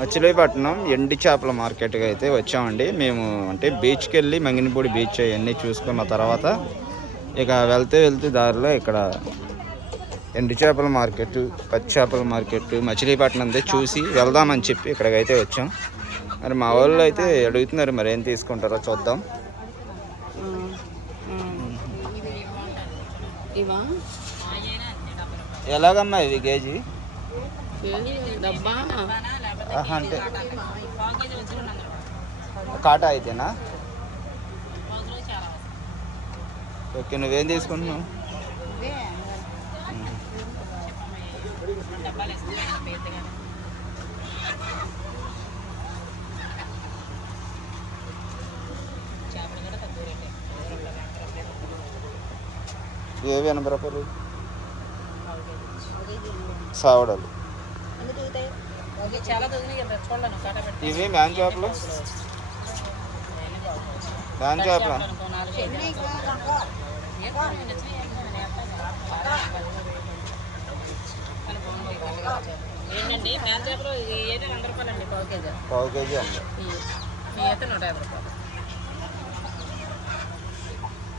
మచిలీపట్నం ఎండి చేపల మార్కెట్కి అయితే వచ్చామండి. మేము అంటే బీచ్కి వెళ్ళి మంగినపూడి బీచ్ అవన్నీ చూసుకున్న తర్వాత ఇక వెళ్తే వెళ్తే దారిలో ఇక్కడ ఎండు చేపల మార్కెట్ పచ్చి చేపల మార్కెట్ మచిలీపట్నం అంతే చూసి వెళ్దామని చెప్పి ఇక్కడికైతే వచ్చాం. మరి మా వాళ్ళు అయితే అడుగుతున్నారు మరి ఏం తీసుకుంటారో చూద్దాం. ఎలాగమ్మా ఇవి కేజీ డబ్బా? అంటే కాటా అయితేనా? ఓకే నువ్వేం తీసుకుంటున్నావు? ఏవి ఎనభై రూపాయలు? సావడాలు చాలా దొరికినాయి కదా చూడండి కాట పెట్టి ఇవి మ్యాన్ చేపలు మ్యాన్ చేపలు ఏంటండి మ్యాన్ చేపలు ఇది వంద రూపాయలు అండి పావు కేజీ. పావు కేజీ అండి. అయితే నూట యాభై రూపాయలు.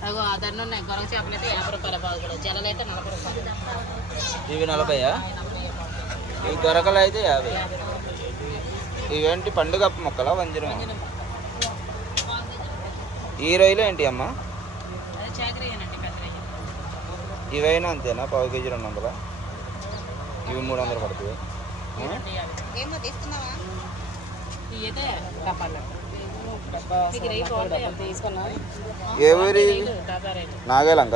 అగో ఆ ధరలు ఉన్నాయి. గొరవ చేపలు అయితే యాభై రూపాయల పావు కూడా జలలు అయితే నలభై రూపాయలు. ఇవి నలభైయా? ఇవి గొరకలు అయితే యాభై. ఇవేంటి పండుగ మొక్కలా వంజరం ఈ రొయ్యలు ఏంటి అమ్మా. ఇవైనా అంతేనా? పావు కేజీ రెండు వందల? ఇవి మూడు వందలు పడుతుంది. ఈ ఏ ఊరి నాగేలంక?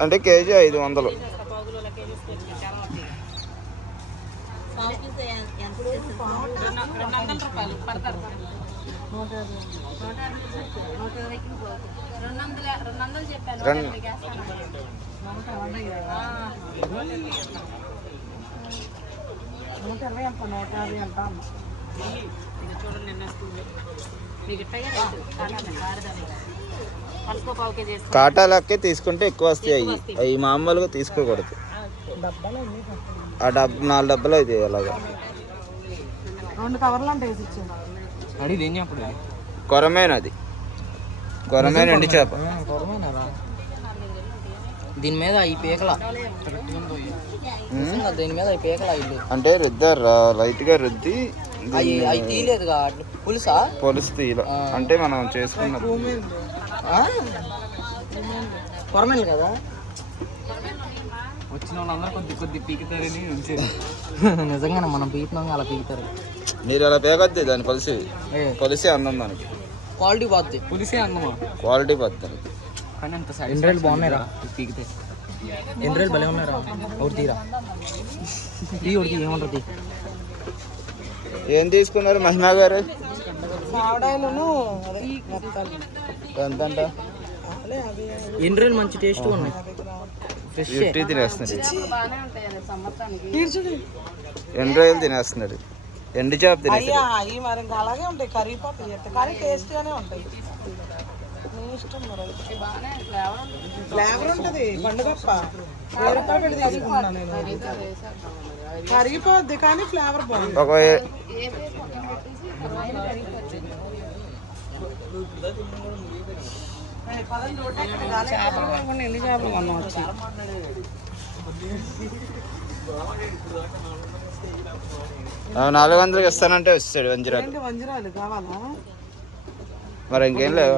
అంటే కేజీ ఐదు వందలు వందల రూపాయలు పడతారు నూట యాభై. నూట యాభైకి రెండు వందల రెండు వందలు చెప్పాను రెండు- నూట యాభైకి వేస్తాను. ఆ. ఇది చూడండి ఎన్ని వస్తుంది. మీకు ఇట్టగా రేటు కాటాలి, కారదాలి. పసుపు పావు కేజీ వేసుకోండి. కాటా లెక్కే తీసుకుంటే ఎక్కువ వస్తాయి అవి. అవి మామూలుగా తీసుకోకూడదు. ఆ డబ్ నాలుగు డబ్బులు అయితే అలాగా. రెండు కవర్లు అంటే వేసి ఇచ్చింది అడిగి ఏం చెప్పడు కొరమేన అది. కొరమేన ఎండి చేప. దీని మీద ఈ పీకల. దీని మీద ఈ పీకల ఇల్లు. అంటే రుద్దారు లైట్గా రుద్ది అవి అవి పులుసా? పొలుసు తీయలో. అంటే మనం చేసుకున్న కొరమేలు కదా? వచ్చిన వాళ్ళందరూ కొద్ది కొద్ది పీకుతారని నిజంగానే మనం పీకినాం అలా పీకుతారు. మీరు అలా పేగొద్ది దాని పొలిసి? పొలిసి అందం దానికి. క్వాలిటీ పోద్ది పులిసే అందమా క్వాలిటీ పోద్ది దానికి. కానీ అంత ఎన్ని రోజులు బాగున్నాయిరా? పీకితే. ఎన్ని రోజులు భలే ఉన్నాయిరా? ఒకటి తీరా. తీ ఒకటి తీ, ఏమంటారు ఏం తీసుకున్నారు మహిమా గారు? ఎంత అంట ఎన్ని రోజులు మంచి టేస్ట్ ఉన్నాయి? ఫ్రెష్ తినేస్తున్నాడు ఎన్ని రోజులు తినేస్తున్నాడు ఎండి చేప తినేస్తాడు అవి మరి ఇంకా అలాగే ఉంటాయి. కరివేపాకు చేస్తే కానీ టేస్ట్ గానే ఉంటాయి. ఫ్లేవర్ ఉంటుంది ఫ్లేవర్ ఉంటది. పండుగప్ప. వెయ్యి రూపాయలు పెట్టి తీసుకుంటున్నా నేను. కరిగిపోద్ది కానీ ఫ్లేవర్ బాగుంది. చేపలు కొనుక్కొని ఎన్ని చేపలు కొన్నాం వచ్చి నాలుగు వందలకి ఇస్తానంటే వస్తాడు వంజరాలు. వంజరాలు కావాలా? మరి ఇంకేం లేవు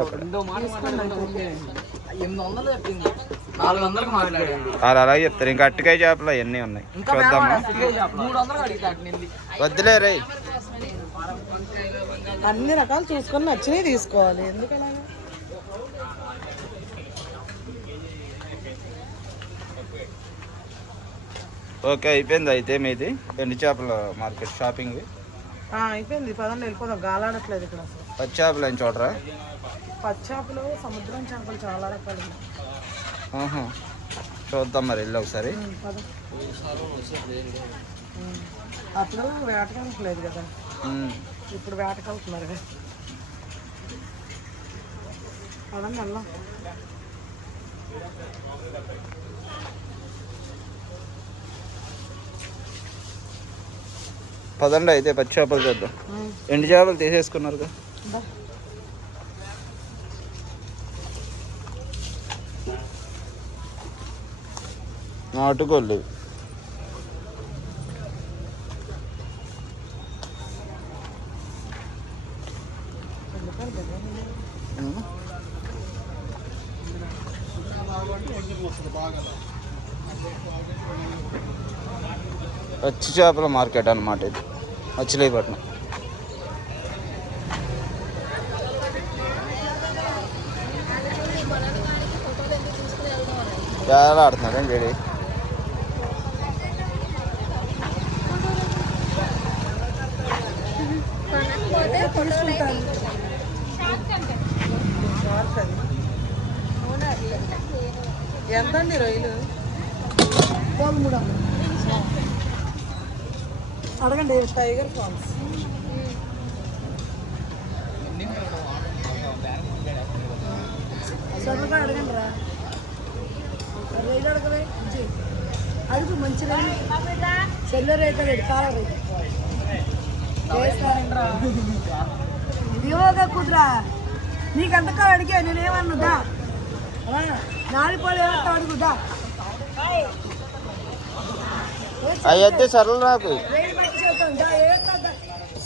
వాళ్ళు అలాగే చెప్తారు. ఇంకా అట్టకాయ చేపలు అవన్నీ ఉన్నాయి. చూద్దామా వద్దులే రై అన్ని రకాలు చూసుకొని నచ్చినవి తీసుకోవాలి. ఎందుకు ఓకే అయిపోయింది అయితే మీది. ఎండు చేపల మార్కెట్ షాపింగ్. అయిపోయింది. పదండి వెళ్ళిపోదాం. గాలాడట్లేదు ఇక్కడ పచ్చి చేపలు ఏం చూడరా? పచ్చాపలు సముద్రం చేపలు చాలా రకాలు. చూద్దాం మరి వెళ్ళి ఒకసారి. అట్లా వేటకానికి లేదు కదా. ఇప్పుడు వేటకెళ్తున్నారు. పదండి వెళ్దాం పదండి అయితే పచ్చి చేపలు చూద్దాం ఎండు చేపలు. వెళ్ళిపోయారు కదా. ఉమ్. పచ్చి చేపల మార్కెట్ అన్నమాట ఇది. మచిలీపట్నం. చాలా ఆడుతున్నాడు వేడి షార్క్ అది. ఎంతండి రొయ్యలు? అడగండి. టైగర్ ఫాల్స్. అడగండి రా రైలు అడగవే. అడుగు మంచిగా. చెల్లె రేట్ రేటు కాల రేటు ఇదిగోగా కుదురా. నీకు ఎంతకాలం అడిగా నేనేమన్నుదా నాలుగు అడుగుదా సరళ నాకు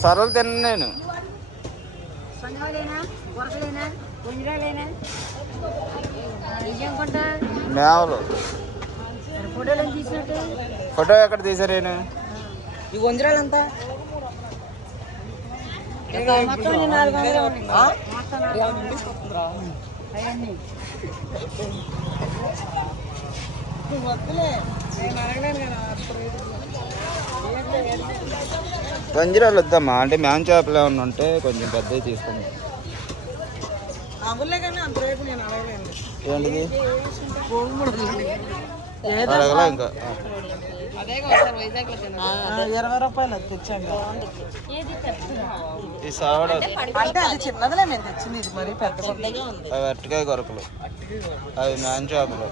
సరళ తిన్న నేను. మేవలు. ఫోటో ఎక్కడ తీసారు నేను ఈ వంజరాలు ఎంత నాలుగు వందలు వంజరాలు వద్దమ్మా. అంటే మ్యాన్ చేపలు ఏమన్నా ఉంటే కొంచెం పెద్దవి తీసుకుందాం ఏంటిది? అడగలా ఇంకా. ఇరవై రూపాయలు అది ఈ సావడ. అంటే అది చిన్నదిలే మేము తెచ్చింది ఇది మరి పెద్ద పెద్దగా ఉంది. అవి అరటికాయ కొరకలు. అవి మ్యాన్ చేపలు.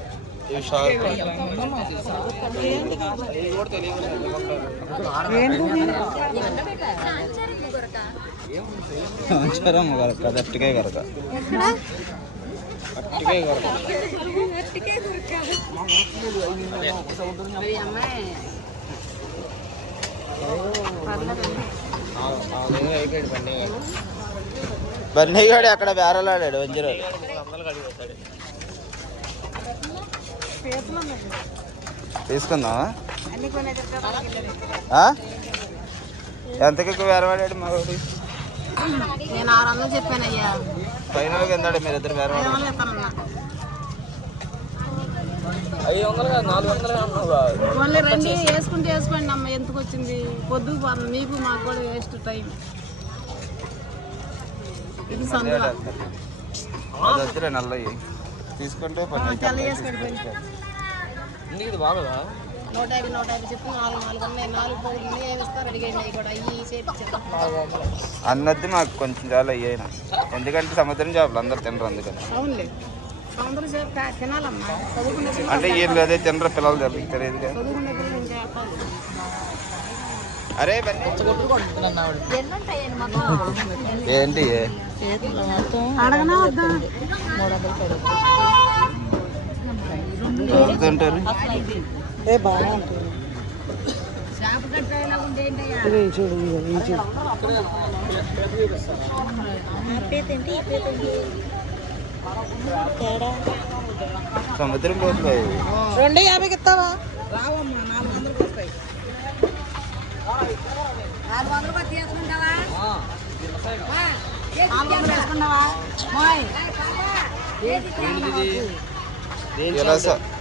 ఇవి షార్క్ సంచారం కొరక. అది అరటికాయ కొరక. బన్నీగాడు అక్కడ వేరలాడాడు వంజరాడు. తీసుకుందామా? ఎంతకి వేరవాడాడు మా నేను ఆరు వందలు చెప్పాను అయ్యా ఫైనల్ కిందాడు మీరు ఇద్దరు ఇస్తానన్నా ఐదు వందలు కాదు నాలుగు వందలు మళ్ళీ రండి వేసుకుంటే వేసుకోండి అమ్మ ఎందుకు వచ్చింది? పొద్దుకు పోతుంది మీకు మాకు కూడా వేస్ట్ టైం. ఇది సందులో. అది వద్దులే నల్లయి. తీసుకుంటే పని ఇది బాగదా? నూట యాభై నూట యాభై చెప్పి నాలుగు నాలుగు ఉన్నాయి నాలుగు పోగులు ఉన్నాయి. ఏమి ఇస్తారు? అడిగండి అవి కూడా. చేపించారు అన్నది మాకు కొంచెం చాలా అయ్యాయినా ఎందుకంటే సముద్రం చేపలు అందరు తినరు అందుకని. అవునులే. సముద్రం తా- తినాలమ్మా. చదువుకునే అంటే వీళ్ళు అదే తినరు పిల్లలు తెలియదు తెలియదు చదువుకునే పిల్లలు ఏం చేస్తారు అరే ఏంటి అడగనా వద్దా? ఎవరు తింటారు? ఏ బాగా ఉంటుంది. చేప కట్టాయిలా ఉంటే ఏంటయ్యా? ఇది చూడు సముద్రం పోతుంది. రెండు యాభైకి ఇస్తావా? రావమ్మా నాలుగు వందలకి వస్తాయి. నాలుగు వందలు నాలుగు వేసుకున్నావా మోయ్.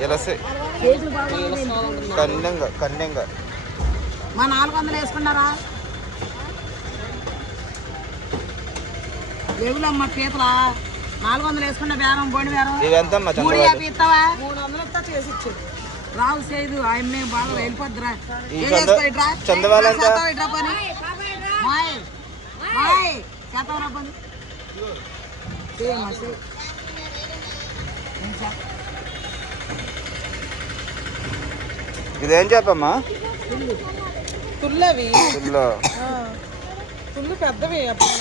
ఎలస కన్నెంగ కన్నెంగ. మా నాలుగు వందలు వేసుకున్నారా? లేవులమ్మ పీతలా? నాలుగు వందలు వేసుకున్న బేరం బోడి బేరం. మూడు యాభై ఇస్తావా? మూడు వందలు ఇస్తా చేసి ఇచ్చేది రావు చేయదు ఆయమ్మే బాగా వెళ్ళిపోద్దురా. ఈ ఏం చంద- చేస్తావు ఇట్రా? చందవాళ్ళు ఎంత? చేస్తావు ఇట్రా పని? మాయ్ మాయ్ చేస్తావురా పని? ఇదేం చెప్పమ్మా తుల్లవి. ఫుల్లో ఆ, తుల్లు పెద్దవి అప్పుడు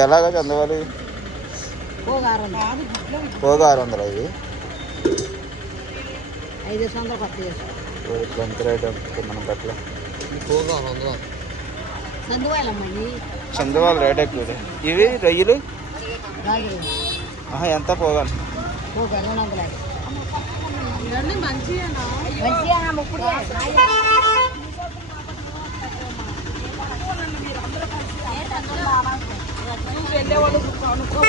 ఎలాగ చందవాలి పోగా ఆరు వందలు అవి ఎంత రేట్ మనం పట్ల సందువాయలమ్మ రేట్ ఎక్కువ ఇవి రొయ్యలు? ఎంత పోగా మంచిగా నువ్వు వెళ్ళేవాళ్ళు అనుకో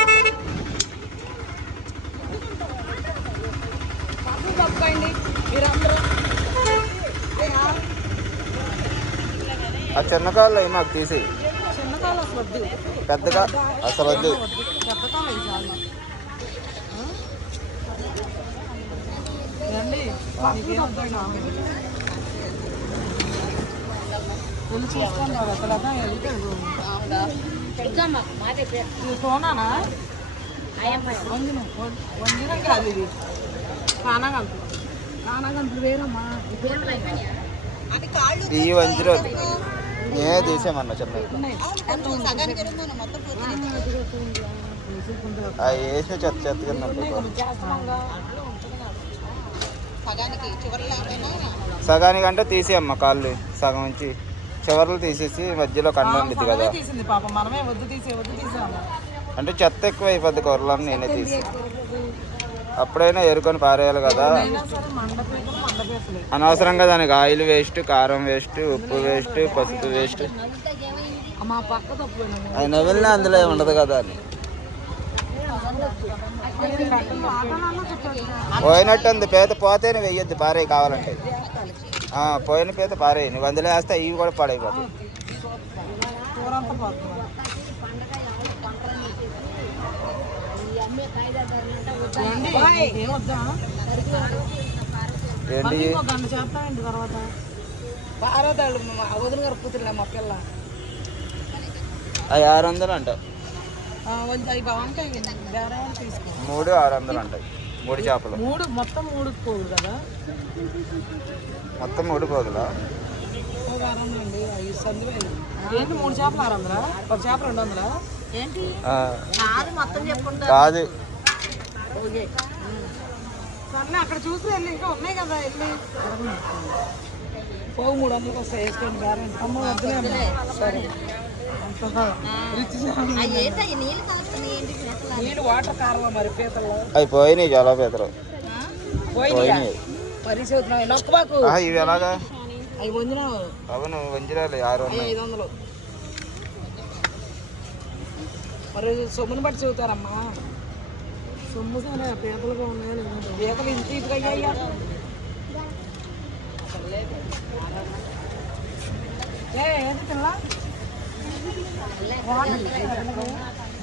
తప్పండి మీరందరూ ఆ చిన్న కాళ్ళు అవి మాకు తీసి. అసలు పెద్దగా అసలు వద్దు. చూసుకోండి సోనానా కాదు ఇది. కానాగంతులు కానాగంతులు వేరమ్మా. ఈ వంజరాలు నేనే తీసేమన్నా అవి వేసిన చెత్త చెత్త కింద. సగానికి అంటే తీసేయమ్మ కాళ్ళు సగం నుంచి. చివర్లు తీసేసి మధ్యలో కండ ఉండిద్ది కదా. మనమే తీసింది పాప. మనమే వద్దు తీసే వద్దు తీసాము అంటే చెత్త ఎక్కువ అయిపోద్ది కూరలని నేనే తీసి. అప్పుడైనా ఎరుకొని పారేయాలి కదా. అనవసరంగా దానికి ఆయిల్ వేస్ట్ కారం వేస్ట్ ఉప్పు వేస్ట్ పసుపు వేస్ట్. అది నవ్విలినా అందులో ఉండదు కదా అని. పోయినట్టు ఉంది పీత పోతేనే వెయ్యొద్దు పారే కావాలంటే. పోయిన పీత పారే. నువ్వు అందులో వేస్తే ఇవి కూడా పాడైపోతాయి. ఏంటి? అవి ఆరు వందలు అంట. మూడు ఆరు వందలు అంటాయి మూడు చేపలు. మూడు మొత్తం మూడు పోదు కదా? మొత్తం మూడు పోదులా ఏంటి మూడు చేపలు ఆరు వందలా ఒక చేప రెండు వందలా? ఏంటి? ఆ, కాదు మొత్తం చెప్పుకుంటా కాదు. ఓకే. సర్లే అక్కడ చూసి వెళ్ళి ఇంకా ఉన్నాయి కదా వెళ్ళి. పోవు మూడు వందలకు వస్తాయి వేసుకోండి బేరం. అమ్మ వద్దులే. సరే. నీళ్ళు అవి పోయినాయి చాలా పీతలు. పోయి పోయినాయి? ఇవి ఎలాగా? అవును వంజరాలు ఆరు వందలు. మరి సొమ్ముని బట్టి చదువుతారమ్మా సొమ్ము సరే పీతలు బాగున్నాయా లేదా? పీతలు ఇంత ఇటుగా అయ్యాయ్యా ఏ ఏది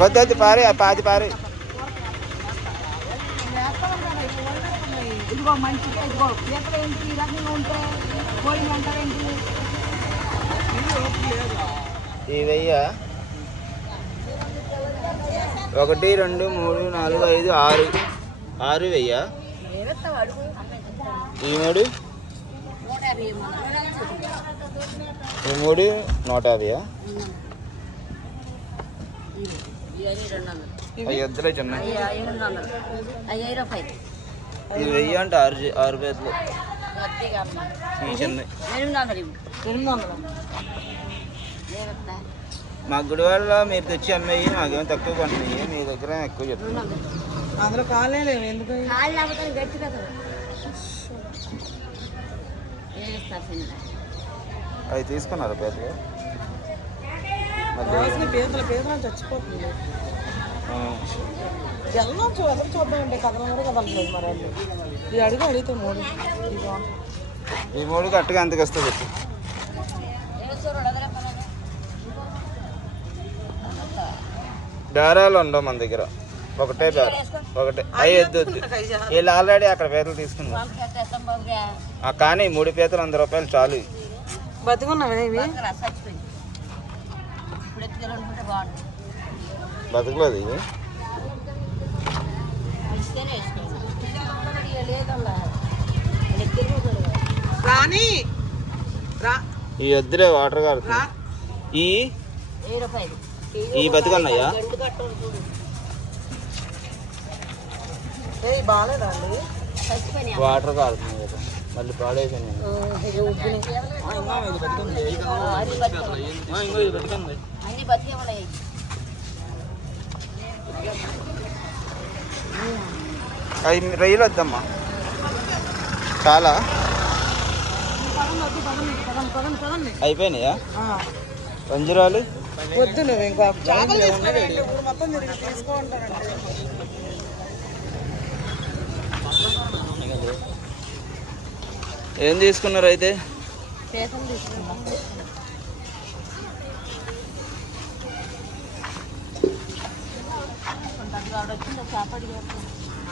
వద్దు వద్దు పారే ఆ పాది పారే. వేస్తాం కదా ఎక్కువ ఇదిగో మంచిగా ఇదిగో పీతలు ఏంటి ఈ రకంగా ఉంటే కోడి అంటారేంటి ఈ వెయ్య ఒకటి రెండు మూడు నాలుగు ఐదు ఆరు. ఆరు వెయ్య? ఈ మూడు. ఈ మూడు నూట యాభైయా? చిన్న. అయ్యి వెయ్యి అంటే ఆరు ఆరు పేర్లు. ఈ చిన్న. మా గుడి వాళ్ళ మీరు తెచ్చి అమ్మేవి మాకేమో తక్కువ కొంటున్నాయి మీ దగ్గర ఎక్కువ వందలు అందులో కాలే లేవు ఎందుకు? అవి తీసుకున్నారు పీతలు చచ్చిపోతుంది. వెళ్దాం చూ ఎదురు చూద్దామండి కదలలేదు మరి వాళ్ళు అడుగు అడిగితే మూడు. ఇది. ఈ మూడు కట్టుగా ఎంతకు వస్తుంది బేరాలు ఉండవు మన దగ్గర. ఒకటే బేర. ఒకటే. అవి వద్దు వద్దు. వీళ్ళు ఆల్రెడీ అక్కడ పీతలు తీసుకున్నారు. కానీ మూడు పీతలు వంద రూపాయలు చాలు. బతకలేదు ఇవి? రా. ఈ వద్దులే వాటర్ కాదు రా. ఈ? ఈ బతుకున్నాయా వాటర్ కారుతున్నాయి కదా. మళ్ళీ పాడైపోయినాయి అన్ని బతికే ఉన్నాయి అవి రొయ్యలు వద్దమ్మా. చాలా? అయిపోయినాయా? ఆ. పంజరాలు? వద్దు నువ్వు ఇంకా మొత్తం ఏం తీసుకున్నారు అయితే?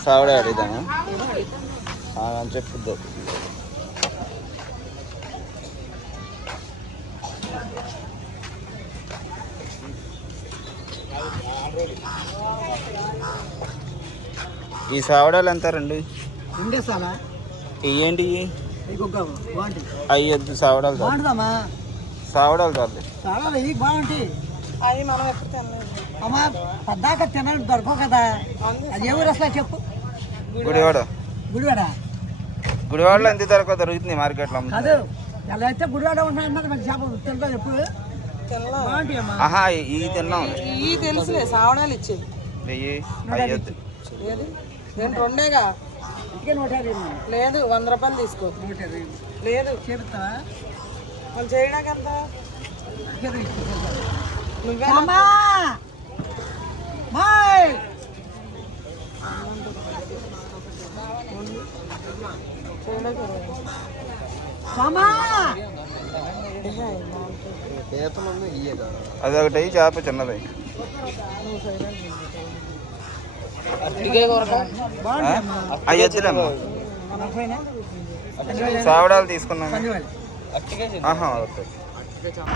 సావిడే అడుగుదామా? ఆ, అని చెప్పుద్దు. ఈ సావడాలు ఎంత రెండు? బాగుంటుంది అవి సావడాలు సావడాలు చాలు చాలా ఇది బాగుంటుంది అది మనం ఎప్పుడు తినలేదు. అమ్మా పద్దాక తినడం దొరకవు కదా. అది ఏ ఊరు అసలు చెప్పు. గుడివాడ. గుడివాడ. గుడివాడలో ఎంత ధరకు దొరుకుతుంది మార్కెట్లో అమ్ముతారు. కాదు ఎలా అయితే గుడివాడ ఉంటున్నది మనకి చేప బాగుంటాయి అమ్మా. ఆహా ఇవి తిన్నాం. ఈ తెలుసులే సావడాలు ఇచ్చేది. వెయ్యి నేను రెండేగా? లేదు వంద రూపాయలు తీసుకో. లేదు. చెప్తావా? మనం చేయడానికి ఎంత? తీసుకో. నువ్వే అదొకటి చేప చిన్నది. అవి వద్దులేమ్మా. సావడాలు తీసుకున్నాం. ఆహా వద్దు